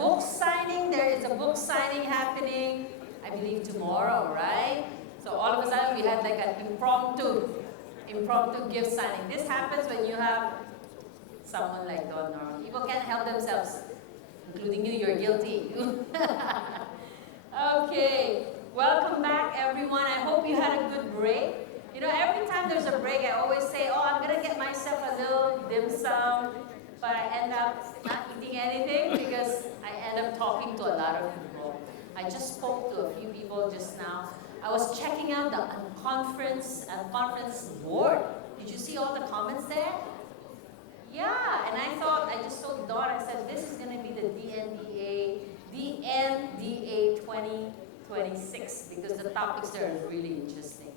book signing. There is a book signing happening, I believe tomorrow, right? So all of a sudden we had like an impromptu gift signing. This happens when you have someone like Don Norman. People can't help themselves, including you, you're guilty. Okay, welcome back everyone. I hope you had a good break. You know, every time there's a break, I always say, oh, I'm gonna get myself a little dim sum, but I end up not eating anything because I end up talking to a lot of people. I just spoke to a few people just now. I was checking out the conference board. Did you see all the comments there? Yeah, and I just told Dawn, I said, this is going to be the DNDA 2026 because the topics there are really interesting.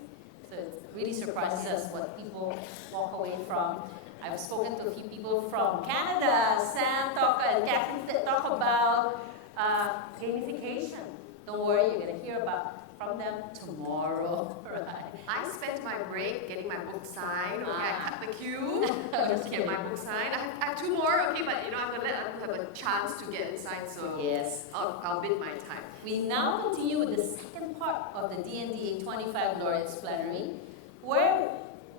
So it really surprises us what people walk away from. I've spoken to a few people from Canada. Sam and Catherine talk about gamification. Don't worry, you're going to hear from them tomorrow, right? I spent my break getting my book signed. Okay, I cut the queue just to get my book signed. I have two more, okay, but you know I'm gonna let others have a chance to get inside, so yes, I'll bid my time. We now continue with the second part of the DNDA25 Laureates Plenary, where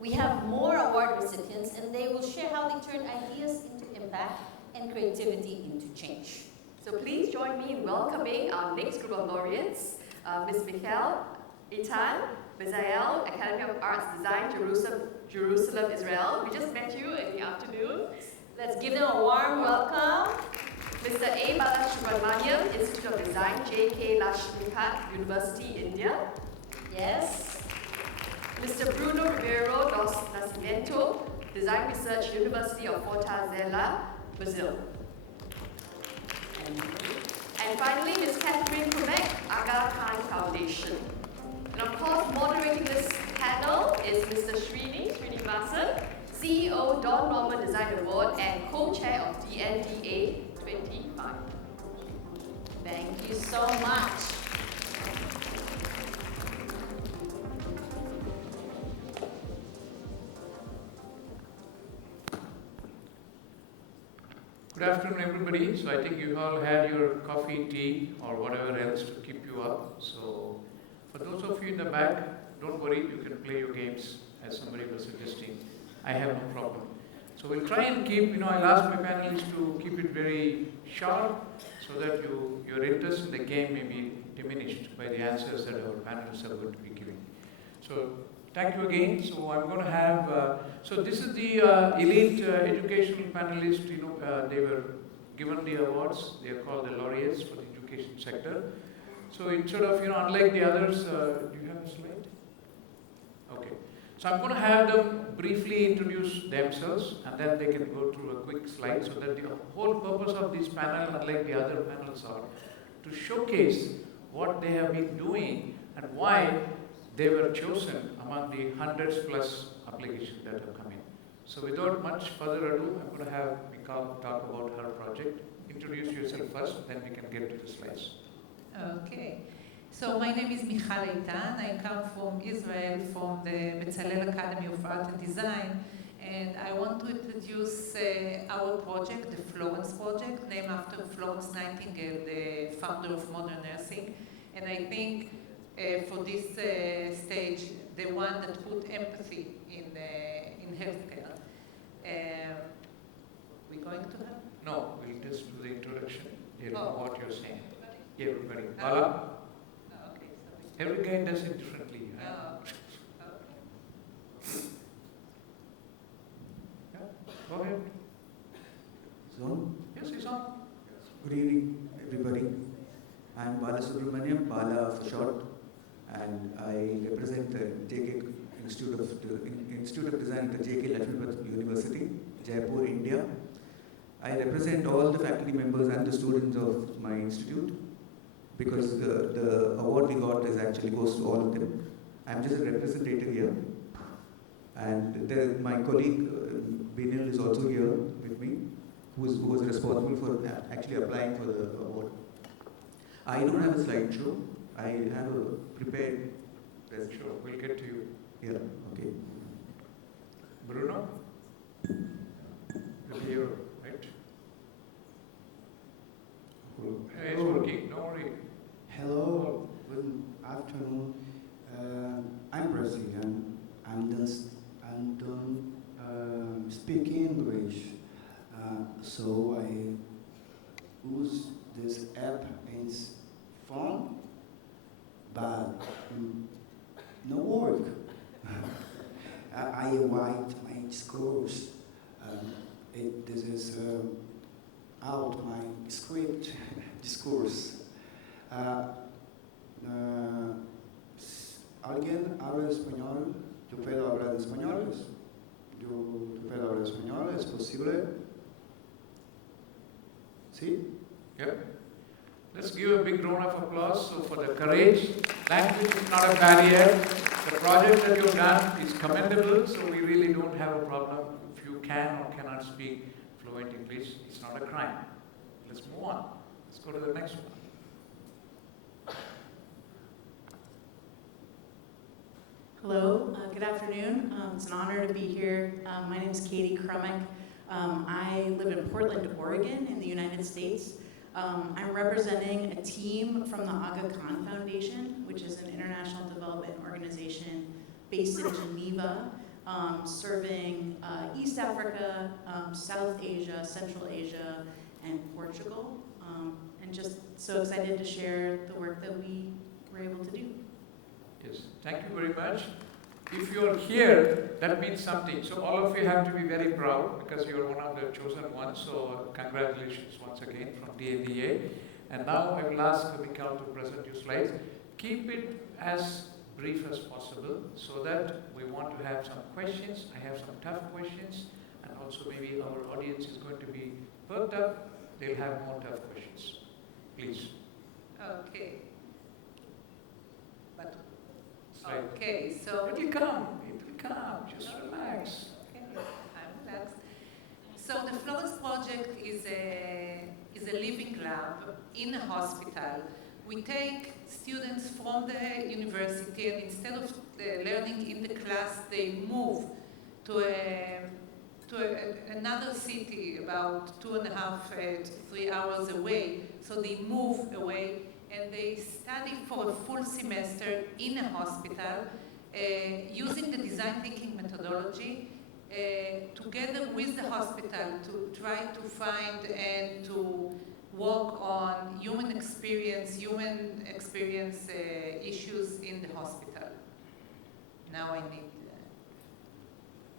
we have more award recipients, and they will share how they turn ideas into impact and creativity into change. So please join me in welcoming our next group of laureates. Ms. Michelle Itan, Bezalel, Academy of Arts Design, Jerusalem, Israel. We just met you in the afternoon. Let's give them a warm welcome. Mr. A. Balasubramaniam, Institute of Design, J.K. Lashmikat, University, India. Yes. Mr. Bruno Ribeiro dos Nascimento, Design Research, University of Fortaleza, Brazil. And finally, Ms. Catherine Kumek, Aga Khan Foundation. And of course, moderating this panel is Mr. Srinivasan, CEO, Don Norman Design Award, and co-chair of DNDA25. Thank you so much. Good afternoon, everybody. So I think you all had your coffee, tea, or whatever else to keep you up. So for those of you in the back, don't worry, you can play your games as somebody was suggesting. I have no problem. So we'll try and keep, I'll ask my panelists to keep it very sharp so that your interest in the game may be diminished by the answers that our panelists are going to be giving. So thank you again. So I'm going to have, so this is the elite educational panelists. They were given the awards. They are called the laureates for the education sector. So instead of, unlike the others, do you have a slide? Okay. So I'm going to have them briefly introduce themselves, and then they can go through a quick slide so that the whole purpose of this panel, unlike the other panels, are to showcase what they have been doing and why they were chosen among the hundreds plus applications that have come in. So without much further ado, I'm going to have Mikal talk about her project. Introduce yourself first, then we can get to the slides. Okay. So my name is Michal Eitan. I come from Israel, from the Bezalel Academy of Art and Design. And I want to introduce our project, the Florence Project, named after Florence Nightingale, the founder of modern nursing. And I think for this stage, the one that put empathy in healthcare. We're going to have? No, we'll just do the introduction. You know what you're saying. Everybody. Okay, Bala? sorry. Every guy does it differently. Yeah, go ahead. It's on? Yes, it's on. Good evening, everybody. I'm Bala Subramaniam, Bala for short, and I represent the JK Institute of Design at the JK Lashmipat University, Jaipur, India. I represent all the faculty members and the students of my institute because the award we got actually goes to all of them. I'm just a representative here. And my colleague Binil is also here with me, who was responsible for actually applying for the award. I don't have a slideshow. I have a prepared presentation. Sure, we'll get to you. Yeah, okay. Bruno? You're here, right? Cool. working, don't worry. Hello, good afternoon. I'm Brazilian. I don't speak English, so I use this app in phone, but no work. I write my discourse. This is out my script discourse. ¿Alguien habla español? ¿Yo puedo hablar español? ¿Yo puedo hablar español? ¿Es posible? ¿Sí? Yeah. Let's give a big round of applause for the courage. Language is not a barrier. The project that you've done is commendable, so we really don't have a problem. If you can or cannot speak fluent English, it's not a crime. Let's move on. Let's go to the next one. Hello, good afternoon. It's an honor to be here. My name is Katie Krummick. I live in Portland, Oregon in the United States. I'm representing a team from the Aga Khan Foundation, which is an international development organization based in Geneva, serving East Africa, South Asia, Central Asia, and Portugal. And just so excited to share the work that we were able to do. Yes, thank you very much. If you're here, that means something. So all of you have to be very proud because you're one of the chosen ones. So congratulations once again from DNDA. And now I will ask Mikhail to present your slides. Keep it as brief as possible so that we want to have some questions. I have some tough questions, and also maybe our audience is going to be perked up. They'll have more tough questions. Please. Okay. But Slide. okay, so It will come. Just relax. okay, I'm relaxed. So the Flores project is a living lab in a hospital. We take students from the university, and instead of learning in the class, they move to another city about 2.5 to 3 hours away. So they move away and they study for a full semester in a hospital using the design thinking methodology together with the hospital to try to find and to work on human experience issues in the hospital. Now I need...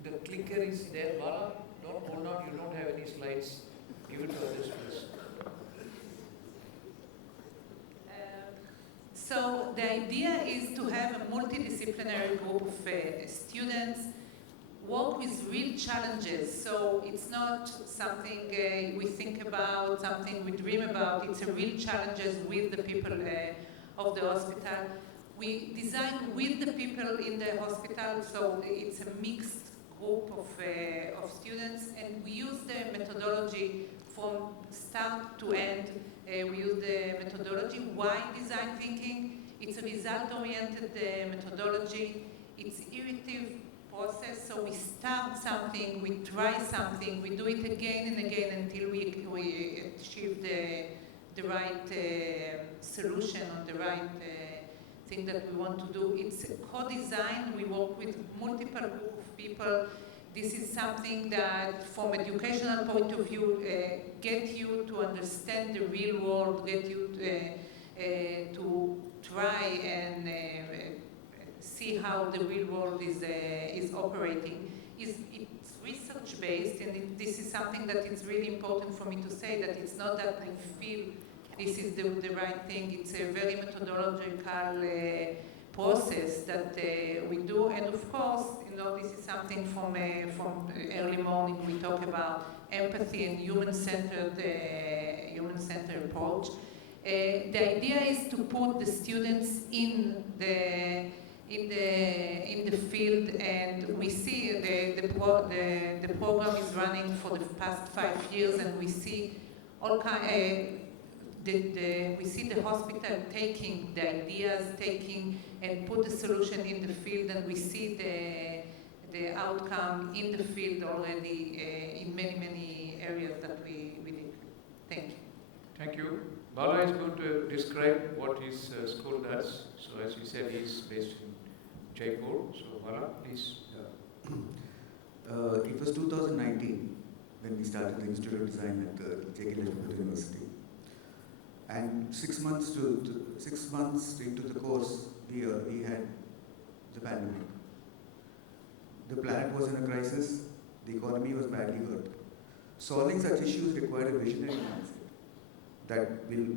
The clicker is there, Bala. Don't hold on, you don't have any slides. Give it to others, please. So the idea is to have a multidisciplinary group of students work with real challenges. So it's not something we think about, something we dream about. It's a real challenges with the people of the hospital. We design with the people in the hospital, so it's a mixed group of students, and we use the methodology from start to end. We use the methodology. Why design thinking? It's a result-oriented methodology. It's iterative process, so we start something, we try something, we do it again and again until we achieve the right solution or the right thing that we want to do. It's a co-design. We work with multiple group of people. This is something that, from educational point of view, get you to understand the real world, get you to try and see how the real world is operating. It's research-based, and this is something that is really important for me to say, that it's not that I feel this is the right thing. It's a very methodological process that we do, and of course, you know, this is something from early morning. We talk about empathy and human-centered approach. The idea is to put the students in the field, and we see the program is running for the past 5 years, and we see all kind. We see the hospital taking the ideas, and put the solution in the field, and we see the outcome in the field already in many areas that we did. Thank you. Thank you. Bala is going to describe what his school does. So as we said, he is based in Jaipur. So Bala, please. It was 2019 when we started the Institute of Design at J.K. University. And 6 months into the course, we had the pandemic. The planet was in a crisis. The economy was badly hurt. Solving such issues required a visionary mindset that will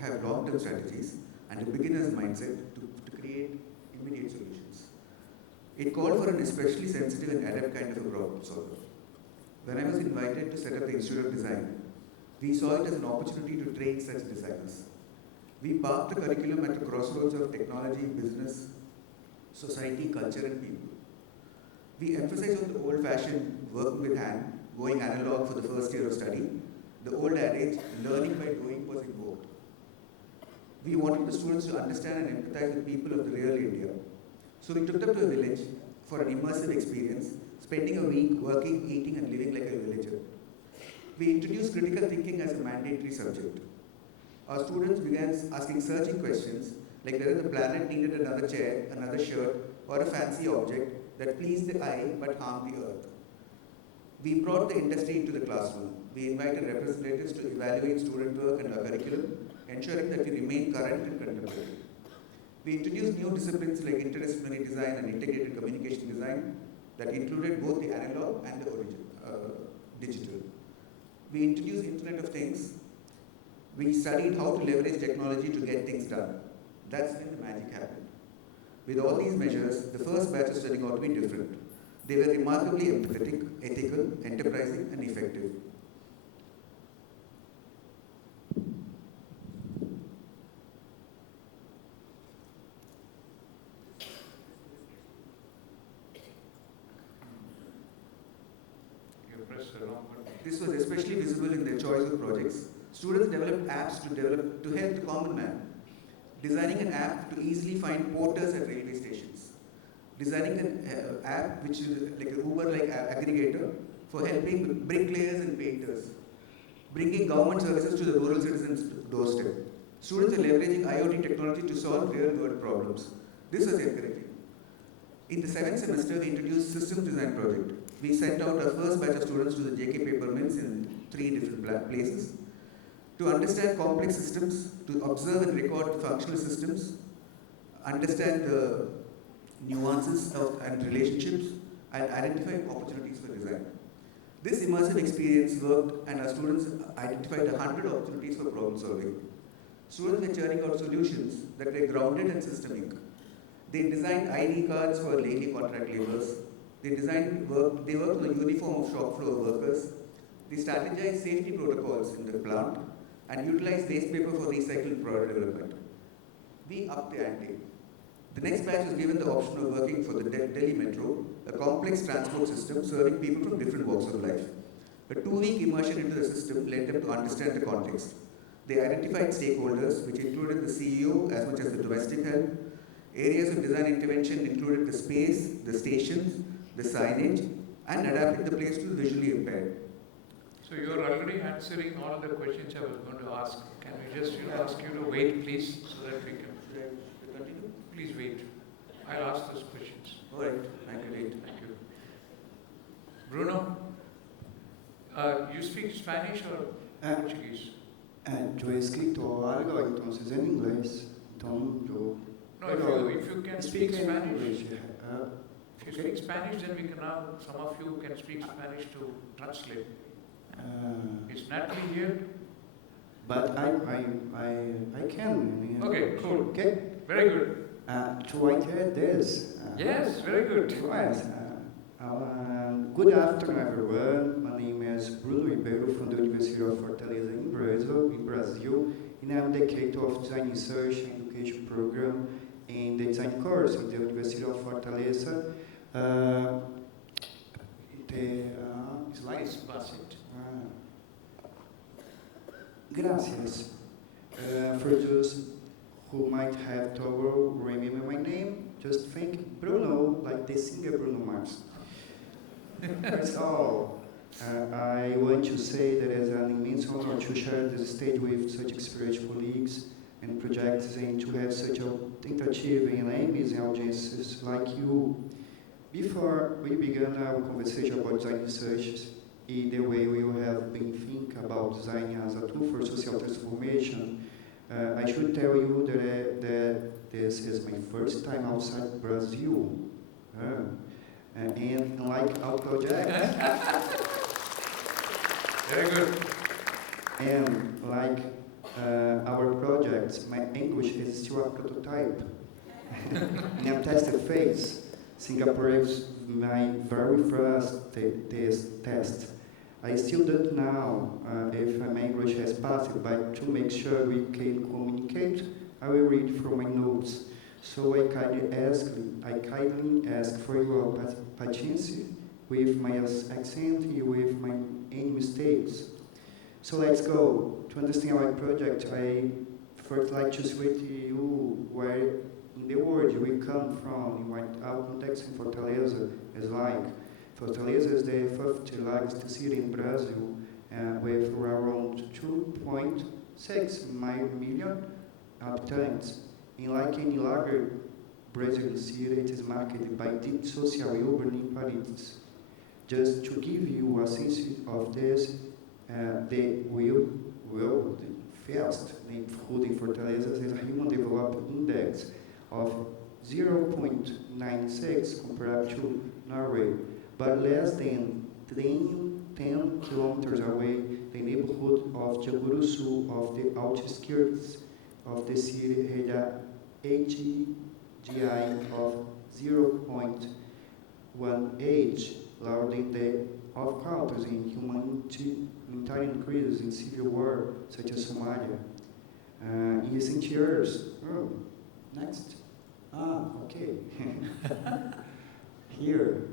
have long-term strategies and a beginner's mindset to create immediate solutions. It called for an especially sensitive and adept kind of a problem solver. When I was invited to set up the Institute of Design, we saw it as an opportunity to train such designers. We parked the curriculum at the crossroads of technology, business, society, culture, and people. We emphasized on the old-fashioned working with hand, going analog for the first year of study. The old adage, learning by doing, was invoked. We wanted the students to understand and empathize with people of the real India. So we took them to a village for an immersive experience, spending a week working, eating, and living like a villager. We introduced critical thinking as a mandatory subject. Our students began asking searching questions like whether the planet needed another chair, another shirt, or a fancy object that pleased the eye but harmed the earth. We brought the industry into the classroom. We invited representatives to evaluate student work and our curriculum, ensuring that we remain current and contemporary. We introduced new disciplines like interdisciplinary design and integrated communication design that included both the analog and the digital. We introduced Internet of Things. We studied how to leverage technology to get things done. That's when the magic happened. With all these measures, the first batch is turning out to be different. They were remarkably empathetic, ethical, enterprising, and effective. This was especially visible in their choice of projects. Students developed apps to help the common man. Designing an app to easily find porters at railway stations. Designing an app which is like an Uber-like aggregator for helping bricklayers and painters. Bringing government services to the rural citizens' doorstep. Students are leveraging IoT technology to solve real-world problems. This was encouraging. In the 7th semester, we introduced Systems Design Project. We sent out our first batch of students to the JK paper mills in 3 different places to understand complex systems, to observe and record functional systems, understand the nuances and relationships, and identify opportunities for design. This immersive experience worked, and our students identified 100 opportunities for problem solving. Students were churning out solutions that were grounded and systemic. They designed ID cards for daily contract laborers. They worked on the uniform of shop floor workers. They strategized safety protocols in the plant and utilized waste paper for recycled product development. We upped the ante. The next batch was given the option of working for the Delhi Metro, a complex transport system serving people from different walks of life. A 2-week immersion into the system led them to understand the context. They identified stakeholders, which included the CEO as much as the domestic help. Areas of design intervention included the space, the stations, the signage, and adapting the place to the visually impaired. So you are already answering all the questions I was going to ask. Can we just ask you to wait, please, so that we can... Continue? Please wait. I'll ask those questions. All right, I can wait. Thank you. Bruno, you speak Spanish or Portuguese? Yo he escrito algo entonces en inglés, entonces yo... No, if you can speak Spanish. English, If you speak Spanish, then we can now, some of you can speak Spanish to translate. Is Natalie here? But I can. Okay, cool. Okay. Very good. To I get this. Yes, very good. Right. Good afternoon, everyone. My name is Bruno Ribeiro from the University of Fortaleza in Brazil, and I'm the Director of Design Research and Education Program in the design course in the University of Fortaleza. Slides, pass it. Gracias. For those who might have trouble remember my name, just think Bruno, like the singer Bruno Mars. That's all. I want to say that it's an immense honor to share this stage with such experienced colleagues and projects and to have such a tentative and amazing audiences like you. Before we begin our conversation about design research, the way we have been thinking about design as a tool for social transformation, I should tell you that this is my first time outside Brazil. And like our project. Very good. And like our projects, my English is still a prototype. In a tested phase, Singapore is my very first test. I still don't know if my English has passed, but to make sure we can communicate, I will read from my notes. So I kindly ask for your patience with my accent and with my any mistakes. So let's go. To understand our project, I first like to say to you where in the world we come from, and what our context in Fortaleza is like. Fortaleza is the fifth largest city in Brazil with around 2.6 million inhabitants. And like any larger Brazilian city, it is marked by deep social and urban inequalities. Just to give you a sense of this, the World First Neighborhood in Fortaleza has a Human Development Index of 0.96 compared to Norway, but less than 10 kilometers away, the neighborhood of Jaguruçu of the outskirts of the city had a AGI of 0.18, lower than the of countries in humanitarian crises in civil war, such as Somalia. In recent years, next. Okay. Here.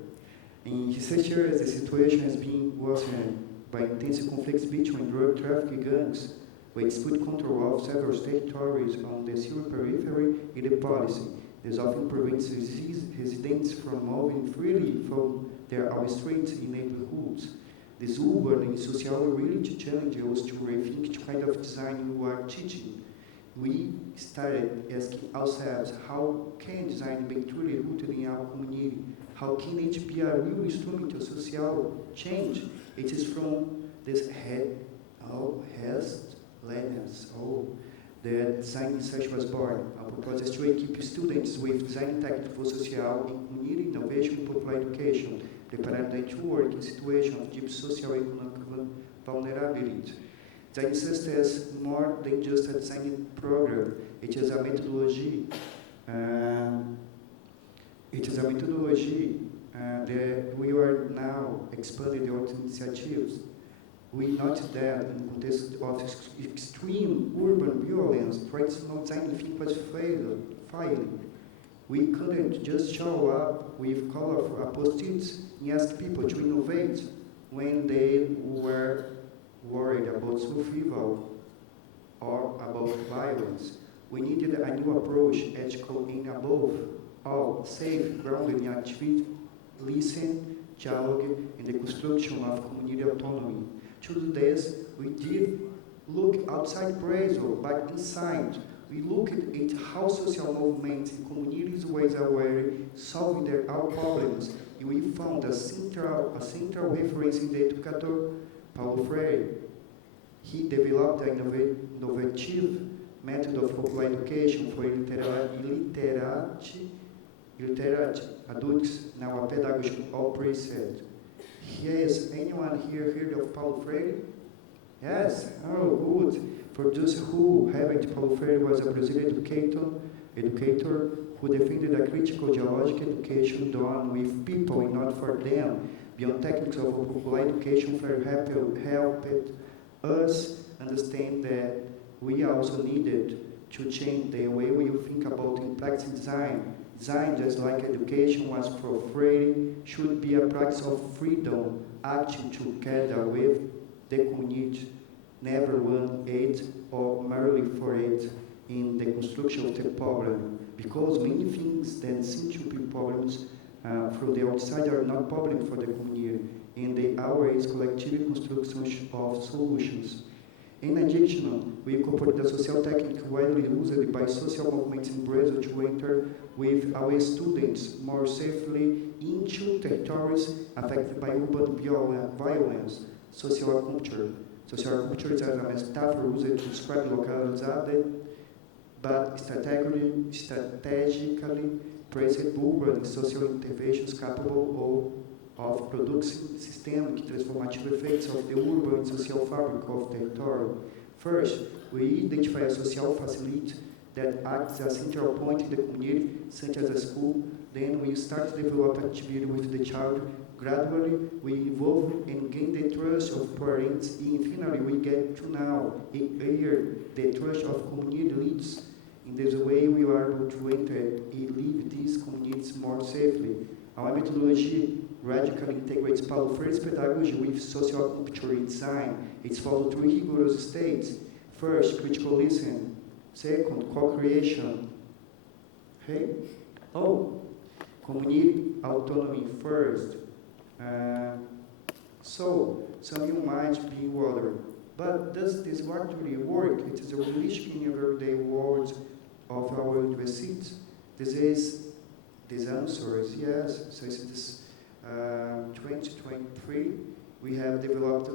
In recent years, the situation has been worsened by intense conflicts between drug trafficking gangs, which put control of several territories on the civil periphery in the policy. This often prevents residents from moving freely from their own streets in neighborhoods. This urban and social really challenges to rethink the kind of design you are teaching. We started asking ourselves, how can design be truly rooted in our community? How can it be a real instrument of social change? It is from this that design research was born. Our purpose is to equip students with design technique for social and community innovation and popular education, preparing them to work in situations of deep social and economic vulnerability. Design research is more than just a design program. It is a methodology. That we are now expanding the other initiatives. We noted that in the context of extreme urban violence, traditional design thinking was failing. We couldn't just show up with colorful post-its and ask people to innovate when they were worried about survival or about violence. We needed a new approach, ethical and above all, safe, grounded in activity, listen, dialogue, and the construction of community autonomy. To do this, we did look outside Brazil, but inside. We looked at how social movements and communities were solving their own problems, and we found a central reference in the educator Paulo Freire. He developed an innovative method of popular education for illiterate adults, now a pedagogy all preset. Yes, anyone here heard of Paulo Freire? Yes? Oh, good. For those who haven't, Paulo Freire was a Brazilian educator who defended a critical dialogical education done with people and not for them. Beyond techniques of popular education, Freire helped us understand that we also needed to change the way we think about and practice design. Design, just like education was for free, should be a practice of freedom, acting together with the community, never one aid or merely for it in the construction of the problem, because many things that seem to be problems from the outside are not problems for the community, and the always collective construction of solutions. In addition, we incorporate the social technique widely used by social movements in Brazil to enter with our students more safely into territories affected by urban violence, social culture. Social culture is a metaphor used to describe localized but strategically placed urban social interventions capable of producing systemic transformative effects of the urban social fabric of territory. First, we identify a social facility that acts as a central point in the community, such as a school. Then we start to develop activity with the child. Gradually, we involve and gain the trust of parents, and finally, we get to know and earn the trust of community leaders. In this way, we are able to enter and live these communities more safely. Our methodology radically integrates Paulo Freire's pedagogy with socio-cultural design. It's followed through rigorous states. First, critical listening. Second, co-creation. Hey? Oh, community autonomy first. So, some you might be wondering, but does this actually work? It is a realistic in everyday world of our universities. This answer is yes. So it's this 2023, we have developed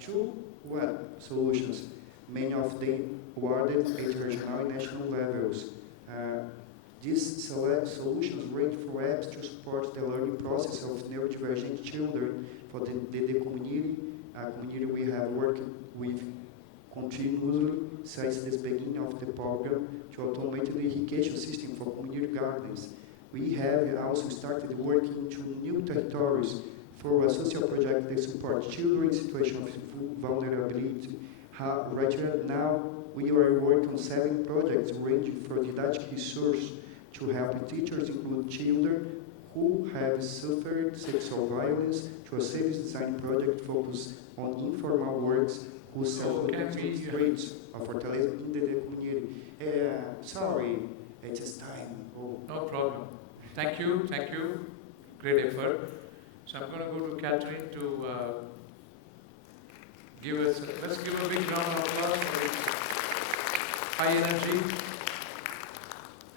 two web solutions, many of them awarded at regional and national levels. These solutions range from apps to support the learning process of neurodivergent children for the community, community we have worked with continuously since the beginning of the program to automate the irrigation system for community gardens. We have also started working into new territories for a social project that supports children in situations of vulnerability. Right now, we are working on 7 projects ranging from didactic resources to help teachers include children who have suffered sexual violence to a service design project focused on informal works who serve the traits of Fortaleza in the community. Sorry, it is time. Oh. No problem. Thank you. Great effort. So I'm going to go to Catherine to let's give a big round of applause for high energy.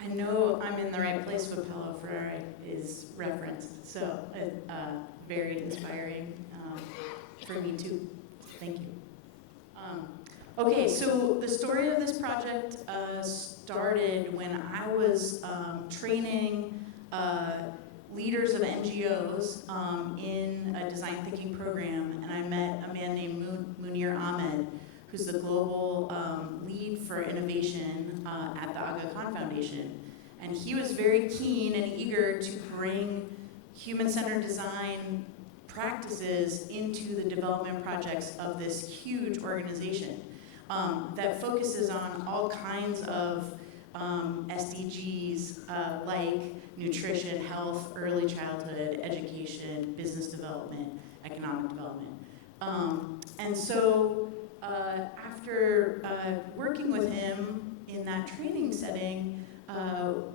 I know I'm in the right place with Paulo Freire is referenced, so very inspiring for me too. Thank you. Okay, so the story of this project started when I was training leaders of NGOs in a design thinking program, and I met a man named Munir Ahmed, who's the global lead for innovation at the Aga Khan Foundation. And he was very keen and eager to bring human-centered design practices into the development projects of this huge organization that focuses on all kinds of SDGs like nutrition, health, early childhood, education, business development, economic development. And so after working with him in that training setting,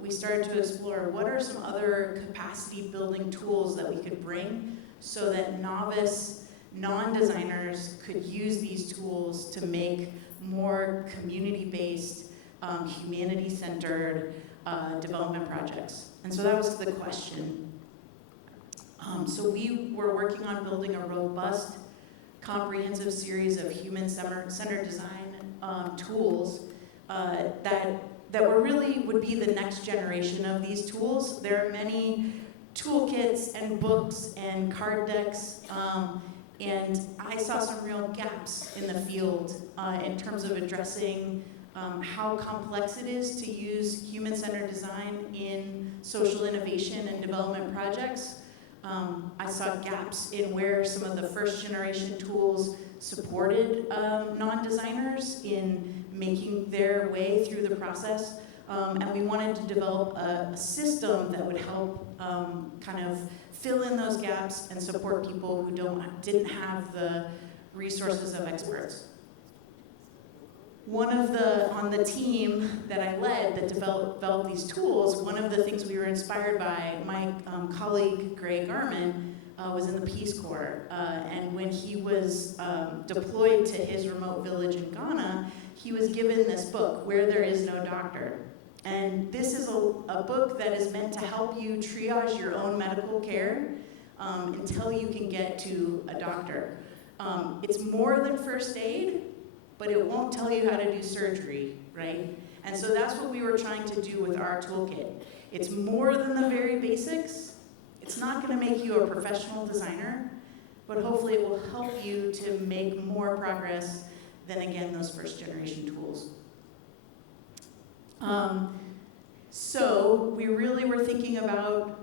we started to explore what are some other capacity building tools that we could bring so that novice non-designers could use these tools to make more community-based, humanity-centered development projects. And so that was the question. So we were working on building a robust, comprehensive series of human-centered design tools that were really would be the next generation of these tools. There are many toolkits and books and card decks, and I saw some real gaps in the field in terms of addressing how complex it is to use human-centered design in social innovation and development projects. I saw gaps in where some of the first generation tools supported non-designers in making their way through the process. And we wanted to develop a system that would help kind of fill in those gaps and support people who didn't have the resources of experts. On the team that I led that developed these tools, one of the things we were inspired by, my colleague Gray Garman was in the Peace Corps, and when he was deployed to his remote village in Ghana, he was given this book, Where There Is No Doctor. And this is a book that is meant to help you triage your own medical care until you can get to a doctor. It's more than first aid, but it won't tell you how to do surgery, right? And so that's what we were trying to do with our toolkit. It's more than the very basics. It's not going to make you a professional designer, but hopefully it will help you to make more progress than, again, those first generation tools. So we really were thinking about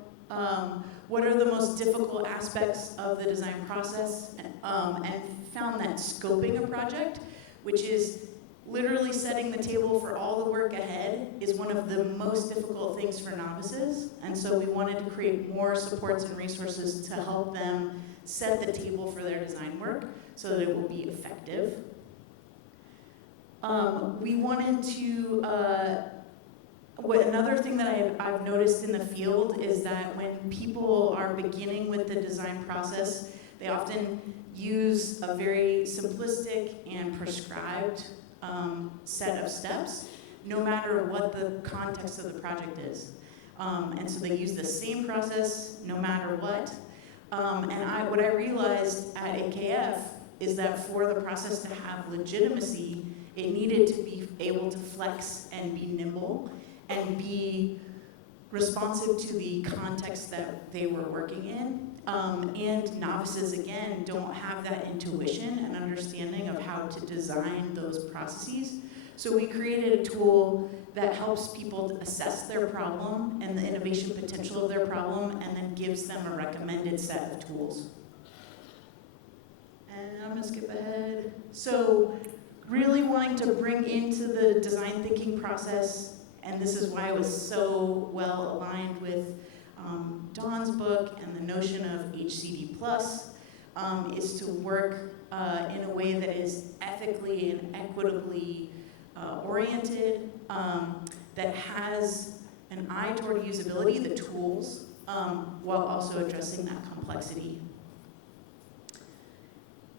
what are the most difficult aspects of the design process, and found that scoping a project, which is literally setting the table for all the work ahead, is one of the most difficult things for novices. And so we wanted to create more supports and resources to help them set the table for their design work so that it will be effective. We wanted to, another thing that I've noticed in the field is that when people are beginning with the design process, they often use a very simplistic and prescribed set of steps, no matter what the context of the project is. And so they use the same process no matter what. And what I realized at AKF is that for the process to have legitimacy, it needed to be able to flex and be nimble and be responsive to the context that they were working in. And novices, again, don't have that intuition and understanding of how to design those processes. So we created a tool that helps people assess their problem and the innovation potential of their problem, and then gives them a recommended set of tools. And I'm gonna skip ahead. So really wanting to bring into the design thinking process, and this is why it was so well aligned with Dawn's book and the notion of HCD+, is to work in a way that is ethically and equitably oriented, that has an eye toward usability, the tools, while also addressing that complexity.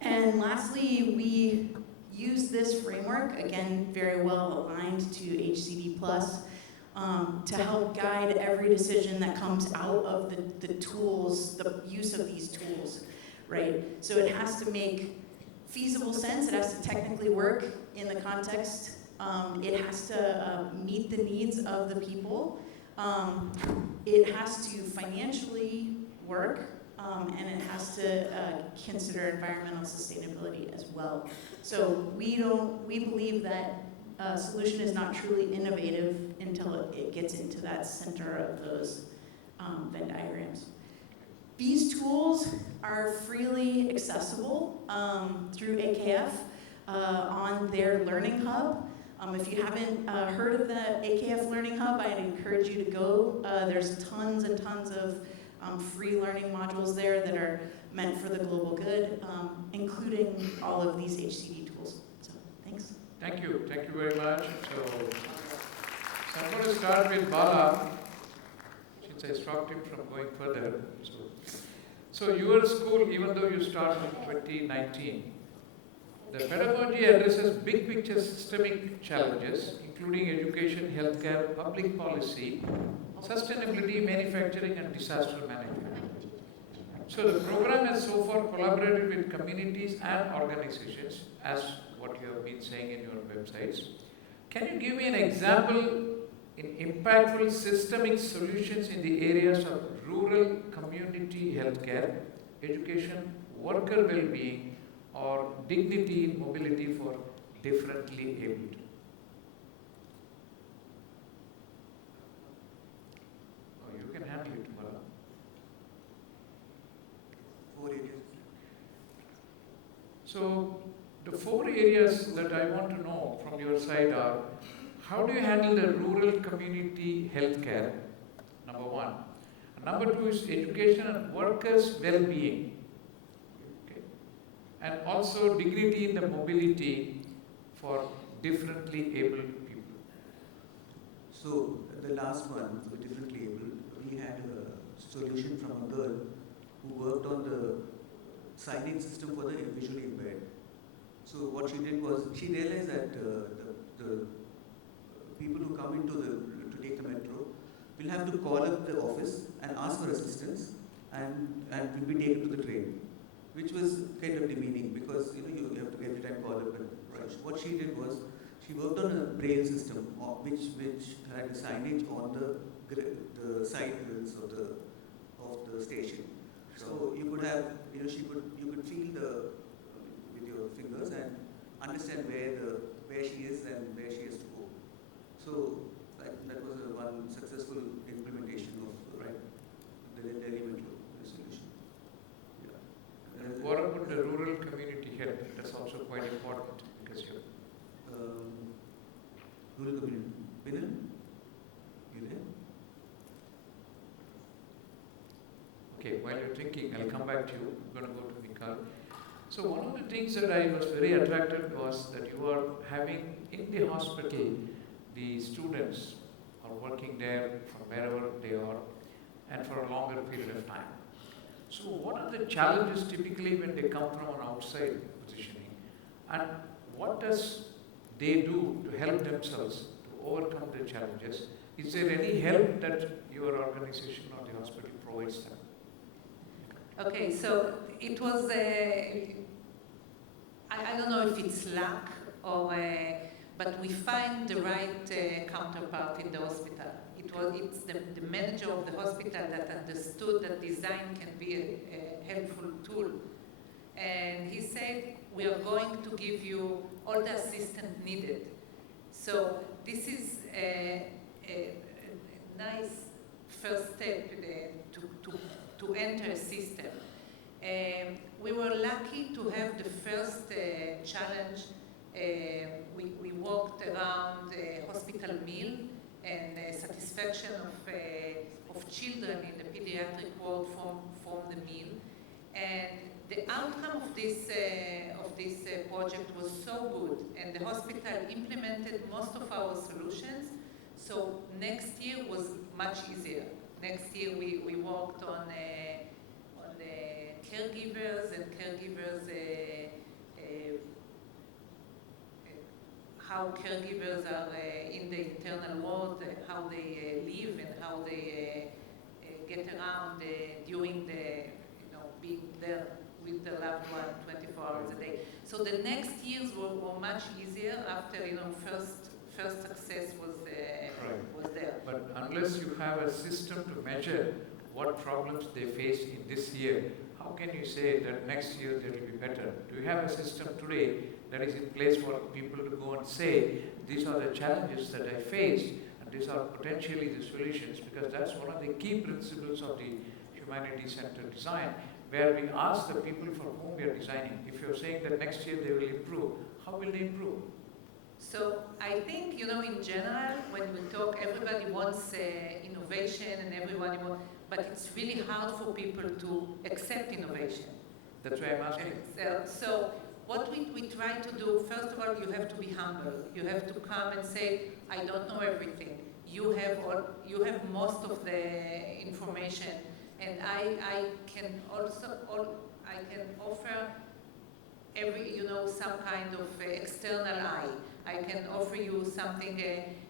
And lastly, we use this framework, again, very well aligned to HCD+, to help guide every decision that comes out of the tools, the use of these tools, right? So it has to make feasible sense, it has to technically work in the context, it has to meet the needs of the people, it has to financially work, and it has to consider environmental sustainability as well. So we believe that a solution is not truly innovative until it gets into that center of those Venn diagrams. These tools are freely accessible through AKF on their Learning Hub. If you haven't heard of the AKF Learning Hub, I'd encourage you to go. There's tons and tons of free learning modules there that are meant for the global good, including all of these HCD tools. So, thanks. Thank you very much. So I'm going to start with Bala, since I stopped him from going further. So your school, even though you started in 2019, the pedagogy addresses big picture systemic challenges, including education, healthcare, public policy, sustainability, manufacturing, and disaster management. So the program has so far collaborated with communities and organizations, as what you have been saying in your websites. Can you give me an example in impactful systemic solutions in the areas of rural community healthcare, education, worker well-being, or dignity in mobility for differently abled? Oh, you can handle it, Mala. 4 areas. So the 4 areas that I want to know from your side are, how do you handle the rural community healthcare, number 1. And number 2 is education and workers' well-being. Okay. And also dignity in the mobility for differently abled people. So the last one, for differently able, we had a solution from a girl who worked on the signage system for the visually impaired. So what she did was, she realized that the people who come to take the metro will have to call up the office and ask for assistance and will be taken to the train, which was kind of demeaning because you have to every time call up and rush. What she did was, she worked on a braille system which had a signage on the side grills of the station. So you could have, you could feel with your fingers and understand where she is and where she has to go. So that was one successful implementation of the Delhi Metro solution. Yeah. What about the rural community health? That's also quite important because you're rural community. Pinal? You there? Okay, while you're thinking, I'll come back to you. I'm going to go to Mikal. So one of the things that I was very attracted was that you are having in the hospital, the students are working there from wherever they are and for a longer period of time. So what are the challenges typically when they come from an outside positioning, and what does they do to help themselves to overcome the challenges? Is there any help that your organization or the hospital provides them? Okay, so it was, I don't know if it's luck or, but we find the right counterpart in the hospital. It's the manager of the hospital that understood that design can be a helpful tool. And he said, we are going to give you all the assistance needed. So this is a nice first step to enter a system. We were lucky to have the first challenge. We walked around hospital meal and satisfaction of children in the pediatric ward from the meal. And the outcome of this project was so good, and the hospital implemented most of our solutions. So next year was much easier. Next year we worked on caregivers and how caregivers are in the internal ward, how they live and how they get around during being there with the loved one 24 hours a day. So the next years were much easier after first success was there. But unless you have a system to measure what problems they face in this year, how can you say that next year they will be better? Do you have a system today that is in place for people to go and say, these are the challenges that I faced and these are potentially the solutions? Because that's one of the key principles of the humanity-centered design, where we ask the people for whom we are designing. If you're saying that next year they will improve, how will they improve? So I think, in general, when we talk, everybody wants innovation and everybody wants, but it's really hard for people to accept innovation. That's why I'm asking. So what we try to do, first of all, you have to be humble. You have to come and say, I don't know everything. You have most of the information, and I can offer some kind of external eye. I can offer you something,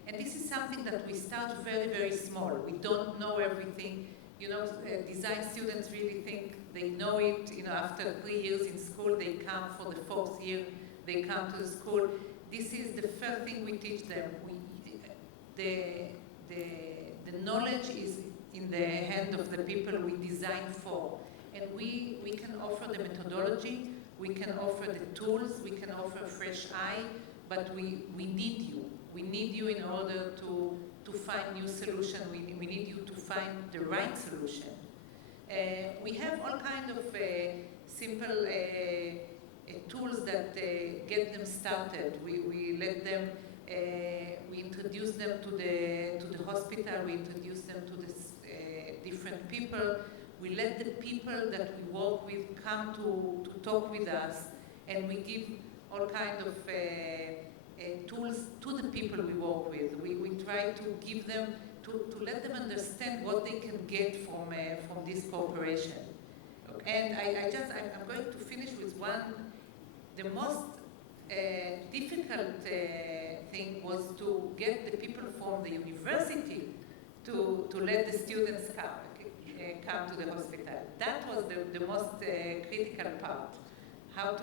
and this is something that we start very, very small. We don't know everything. Design students really think they know it. After 3 years in school, they come for the 4th year, they come to the school. This is the first thing we teach them. The knowledge is in the hand of the people we design for. And we can offer the methodology, we can offer the tools, we can offer a fresh eye, but we need you. We need you in order to find new solutions. We need you to find the right solution. We have all kinds of simple tools that get them started. We let them, we introduce them to the hospital, we introduce them to the different people. We let the people that we work with come to talk with us, and we give all kinds of tools to the people we work with. We try to give them, to let them understand what they can get from this cooperation. Okay. And I'm going to finish with the most difficult thing was to get the people from the university to let the students come to the hospital. That was the most critical part. How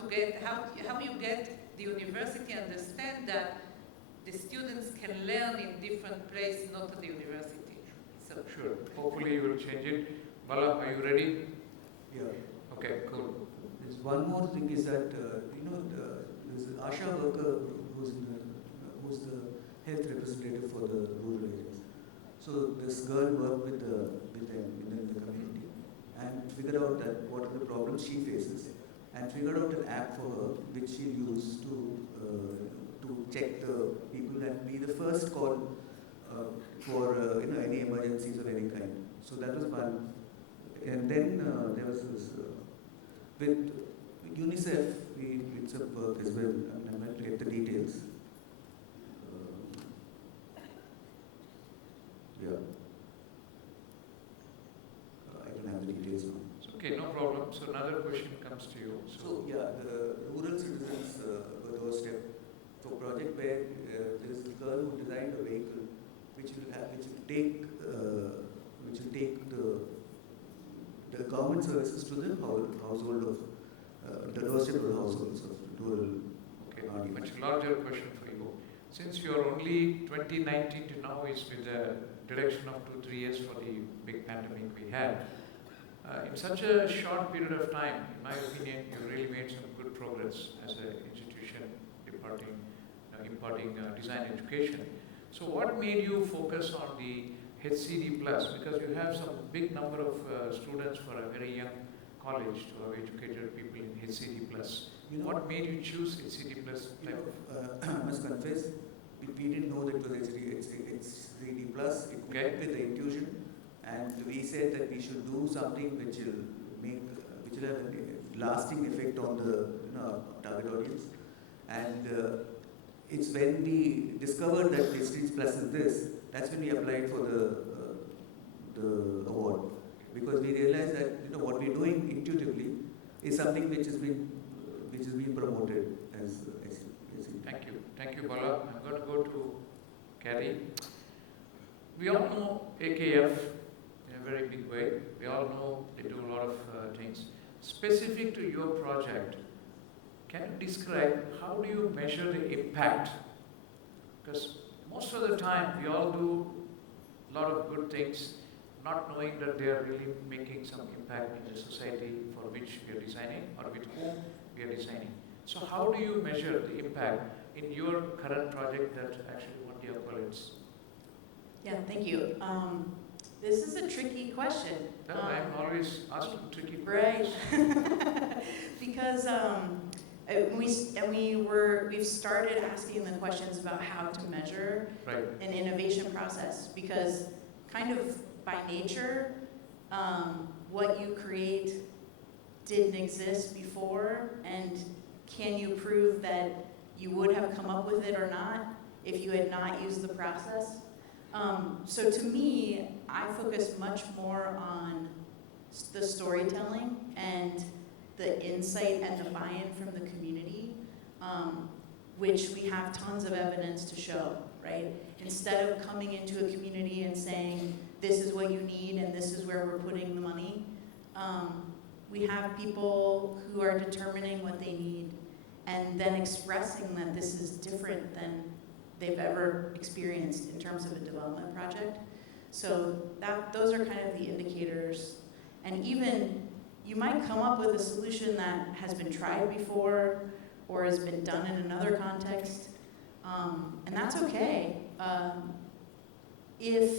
you get the university understand that the students can learn in different places, not at the university. So Sure. Hopefully you will change it. Bala, are you ready? Yeah. Okay, cool. There's one more thing is that, there's an ASHA worker who's the health representative for the rural areas. So this girl worked with them in the community and figured out that what are the problems she faces and figured out an app for her which she'll use to check the people and be the first call for any emergencies of any kind. So that was one. And then there was this, with UNICEF, we did some work as well. I'm going to get the details. Yeah. I don't have the details now. Okay, no problem. So another question comes to you. So yeah, the rural citizens were doorstep for project where there is a girl who designed a vehicle which will take the government services to the household of the doorstep of the households of rural. Okay, much larger question for you. Since you are only 2019 to now is with the direction of 2-3 years for the big pandemic we had. In such a short period of time, in my opinion, you really made some good progress as an institution imparting design education. So what made you focus on the HCD plus? Because you have some big number of students for a very young college to have educated people in HCD plus. What made you choose HCD plus type of? I must confess, we didn't know that it was HCD plus. It Okay. with the intuition, and we said that we should do something which will have a lasting effect on the target audience. And it's when we discovered that HCD plus is this, that's when we applied for the award, because we realized that what we're doing intuitively is something which has been promoted as Thank you, Bala. I'm going to go to Carrie. We all know AKF in a very big way. We all know they do a lot of things. Specific to your project, can you describe how do you measure the impact? Because most of the time we all do a lot of good things, not knowing that they are really making some impact in the society for which we are designing or with whom we are designing. So how do you measure the impact in your current project that actually won the accolades? Yeah, thank you. This is a tricky question. No, I'm always asking tricky Right. questions. Because we've started asking the questions about how to measure Right. an innovation process, because kind of by nature, what you create didn't exist before, and can you prove that you would have come up with it or not if you had not used the process? So to me, I focus much more on the storytelling and the insight and the buy-in from the community, which we have tons of evidence to show, right? Instead of coming into a community and saying, this is what you need and this is where we're putting the money, we have people who are determining what they need and then expressing that this is different than they've ever experienced in terms of a development project. So those are kind of the indicators. And even you might come up with a solution that has been tried before or has been done in another context, and that's okay if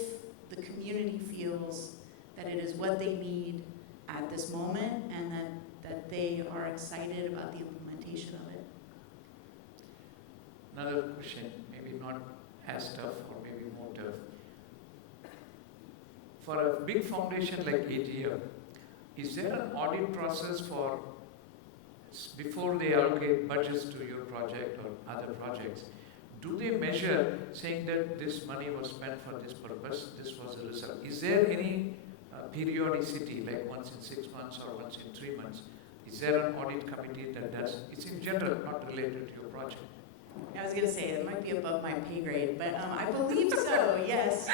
the community feels that it is what they need at this moment and that they are excited about the implementation of it. Another question, maybe not as tough or maybe more tough. For a big foundation like AGM, is there an audit process for before they allocate budgets to your project or other projects? Do they measure saying that this money was spent for this purpose, this was the result? Is there any periodicity, like once in 6 months or once in 3 months? Is there an audit committee that does? It's in general, not related to your project. I was going to say, it might be above my pay grade, but I believe so, yes.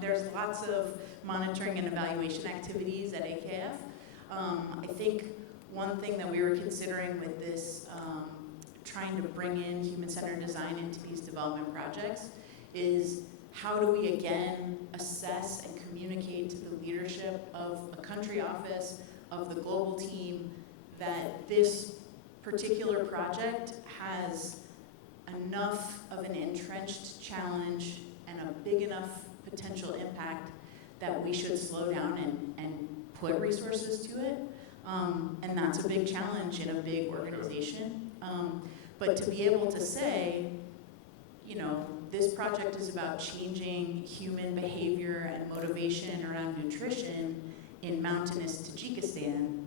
There's lots of monitoring and evaluation activities at AKF. I think one thing that we were considering with this, trying to bring in human-centered design into these development projects, is how do we again assess and communicate to the leadership of a country office, of the global team, that this particular project has enough of an entrenched challenge and a big enough potential impact that we should slow down and put resources to it. And that's a big challenge in a big organization. But to be able to say, you know, this project is about changing human behavior and motivation around nutrition in mountainous Tajikistan,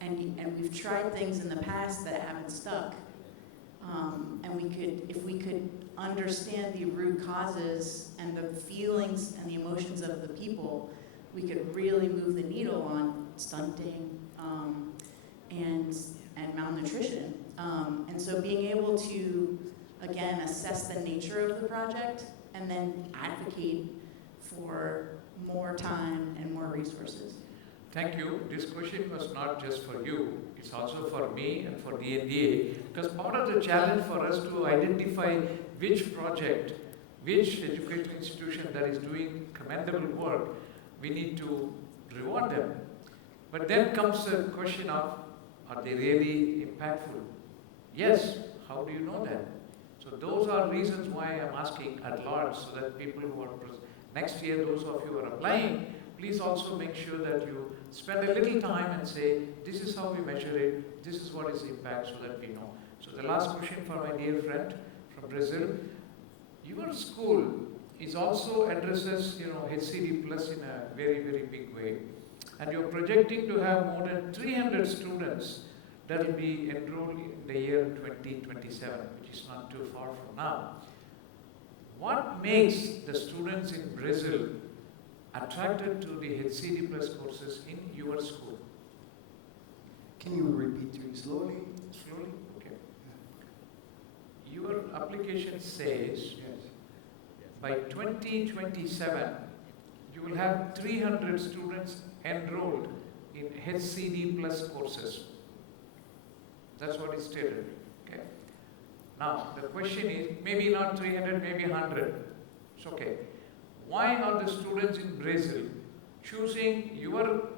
and we've tried things in the past that haven't stuck. And if we could understand the root causes and the feelings and the emotions of the people, we could really move the needle on stunting and malnutrition. And so being able to, again, assess the nature of the project and then advocate for more time and more resources. Thank you. This question was not just for you, it's also for me and for DNDA, because part of the challenge for us to identify which project, which educational institution that is doing commendable work, we need to reward them. But then comes the question of, are they really impactful? Yes. How do you know that? So those are reasons why I'm asking at large, so that people who are next year, those of you who are applying, please also make sure that you spend a little time and say, this is how we measure it, this is what is the impact, so that we know. So the last question for my dear friend from Brazil, your school is also addresses, HCD plus in a very, very big way. And you're projecting to have more than 300 students that will be enrolled in the year 2027, which is not too far from now. What makes the students in Brazil attracted to the HCD plus courses in your school? Can you repeat it slowly? Slowly? Okay. Your application says Yes. by 2027, you will have 300 students enrolled in HCD plus courses. That's what is stated. Okay. Now, the question is, maybe not 300, maybe 100. It's okay. Why are the students in Brazil choosing your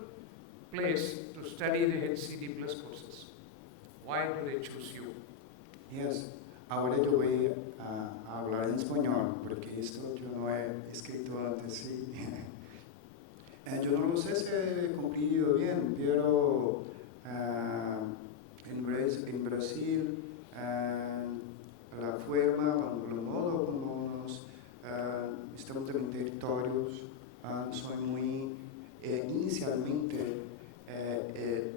place to study the HCD plus courses? Why do they choose you? Yes. Ahora yo voy a hablar en español, porque esto yo no he escrito antes, sí. Yo no lo sé si he cumplido bien, pero en Brasil, la forma, el modo como nos estamos en territorios son muy, inicialmente,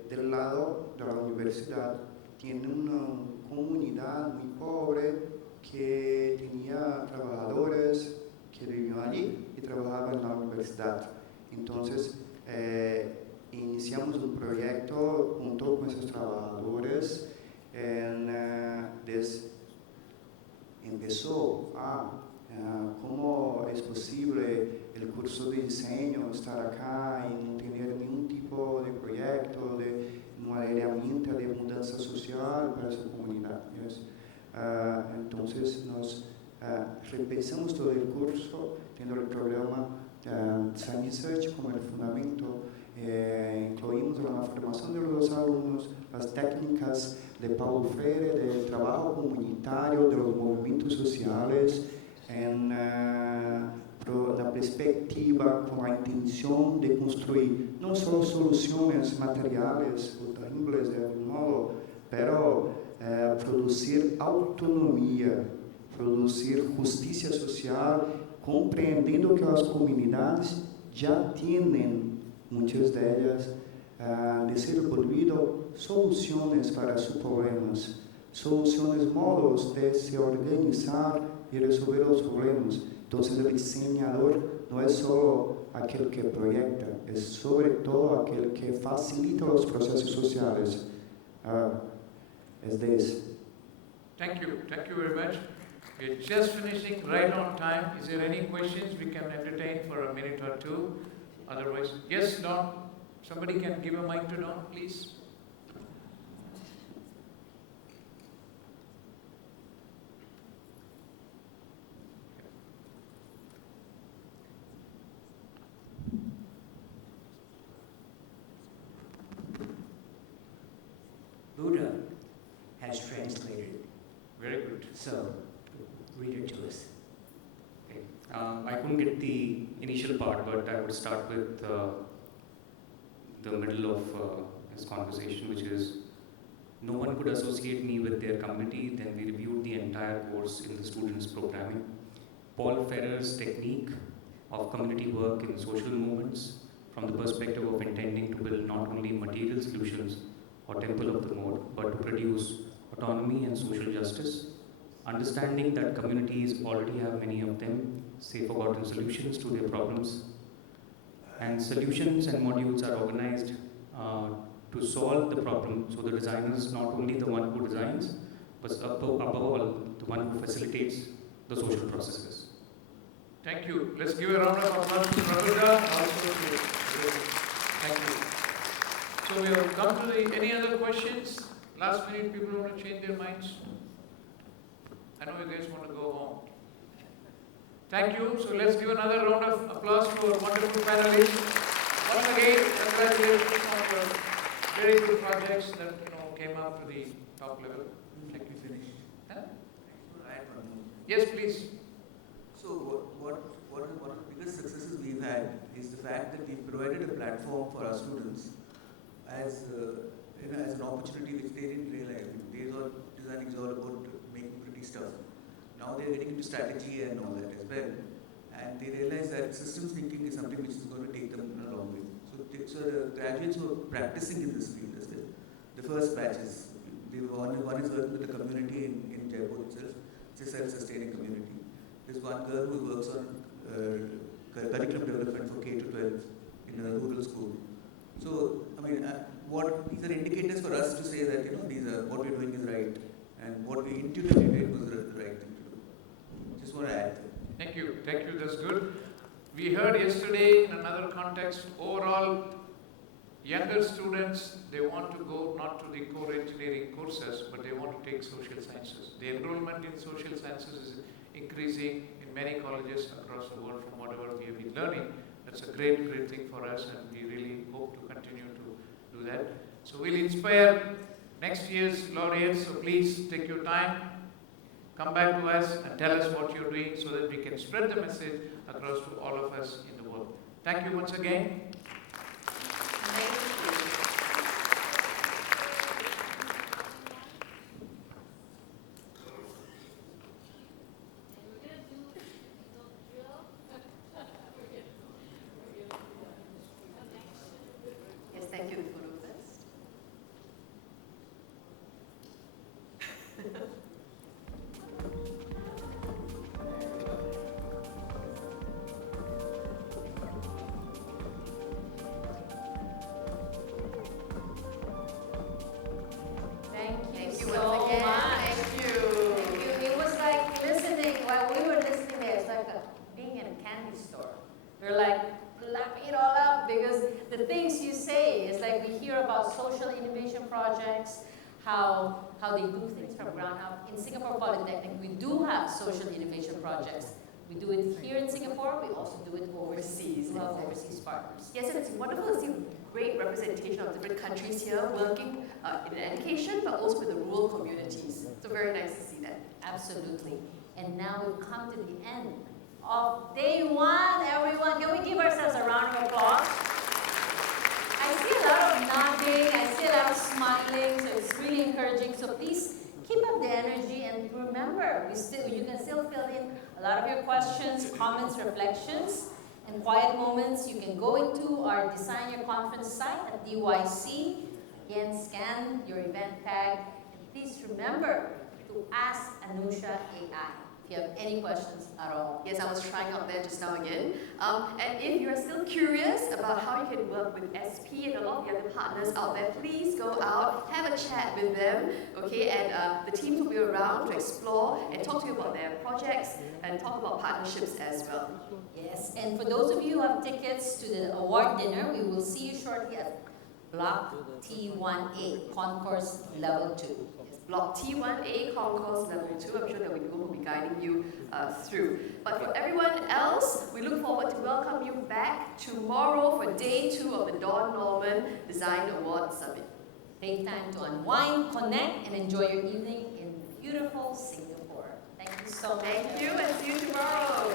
del lado de la universidad, tiene una comunidad muy pobre que tenía trabajadores que vivían allí y trabajaban en la universidad. Entonces, iniciamos un proyecto junto con esos trabajadores. Empezó a cómo es posible el curso de diseño estar acá y no tener ningún tipo de proyecto, de una herramienta de mudanza social para su comunidad. Yes. Entonces nos repensamos todo el curso, teniendo el programa Design Research como el fundamento. Incluimos la formación de los alumnos, las técnicas de Paulo Freire, del trabajo comunitario, de los movimientos sociales, en la perspectiva, con la intención de construir no solo soluciones materiales o tangibles de algún modo, pero producir autonomía, producir justicia social, compreendendo que las comunidades ya tienen, muchas de ellas, desenvolvido soluciones para sus problemas, soluciones, modos de se organizar y resolver los problemas. Entonces, el diseñador no es solo aquel que proyecta, es sobre todo aquel que facilita los procesos sociales. Es de eso. Thank you very much. We're just finishing right on time. Is there any questions we can entertain for a minute or two? Otherwise, yes, Don. Somebody can give a mic to Don, please. Buddha has translated. Very good. So, read it to us. Okay. I couldn't get the initial part, but I would start with the middle of his conversation, which is, no one could associate me with their community. Then we reviewed the entire course in the students' programming. Paul Ferrer's technique of community work in social movements from the perspective of intending to build not only material solutions or temple of the mode, but to produce autonomy and social justice. Understanding that communities already have many of them, say forgotten solutions to their problems. And solutions and modules are organized to solve the problem, so the designer is not only the one who designs, but above all, the one who facilitates the social processes. Thank you. Let's give a round of applause to Prabhuda. Thank you. So we have come to the, any other questions? Last minute people want to change their minds? I know you guys want to go home. Thank you. So let's give another round of applause for our wonderful panelists. Once again, congratulations on your very good projects that came up to the top level. Let me finish. Huh? I have one more. Yes, please. So one of the biggest successes we've had is the fact that we've provided a platform for our students as as an opportunity which they didn't realize. Designing is all about making pretty stuff. Now they're getting into strategy and all that as well, and they realize that systems thinking is something which is going to take them a long way. So the graduates who are practicing in this field as well. The first batches, one is working with the community in Jaipur itself. It's a self-sustaining community. There's one girl who works on curriculum development for K to 12 in a rural school. So, I mean, these are indicators for us to say that what we're doing is right, and what we intuitively did was the right thing to do. Just want to add. Thank you. That's good. We heard yesterday in another context, overall, younger students, they want to go not to the core engineering courses, but they want to take social sciences. The enrollment in social sciences is increasing in many colleges across the world from whatever we have been learning. That's a great thing for us, and we really hope to continue to do that. So we'll inspire next year's laureates, so please take your time, come back to us and tell us what you're doing so that we can spread the message across to all of us in the world. Thank you once again. Thank you. Yes, thank you, Guru first. Thank you Thank you so once again. much. Thank you. Thank you. It was like listening, while we were listening there, it's like being in a candy store. We're like lapping it all up because the things you say is like we hear about social innovation projects, how they do things from ground up. In Singapore Polytechnic, we do have social innovation projects. We do it here in Singapore, we also do it overseas. We have overseas partners. Yes, and it's wonderful to see great representation of different countries here working in education, but also with the rural communities. So very nice to see that. Absolutely. And now we've come to the end of day one, everyone. Can we give ourselves a round of applause? I see a lot of nodding, I see a lot of smiling, so it's really encouraging. So please keep up the energy, and remember, you can still fill in a lot of your questions, comments, reflections, and quiet moments. You can go into our Design Your Conference site at DYC. Again, scan your event tag, and please remember to ask Anusha AI if you have any questions at all. Yes, I was trying out there just now again. And if you're still curious about how you can work with SP and a lot of the other partners out there, please go out, have a chat with them, okay? And the teams will be around to explore and talk to you about their projects and talk about partnerships as well. Yes, and for those of you who have tickets to the award dinner, we will see you shortly at Block T1A, Concourse Level 2. Block T1A, Concourse Level 2. I'm sure that we will be guiding you through. But for everyone else, we look forward to welcome you back tomorrow for day 2 of the Don Norman Design Award Summit. Take time to unwind, connect, and enjoy your evening in beautiful Singapore. Thank you so much. Thank you and see you tomorrow.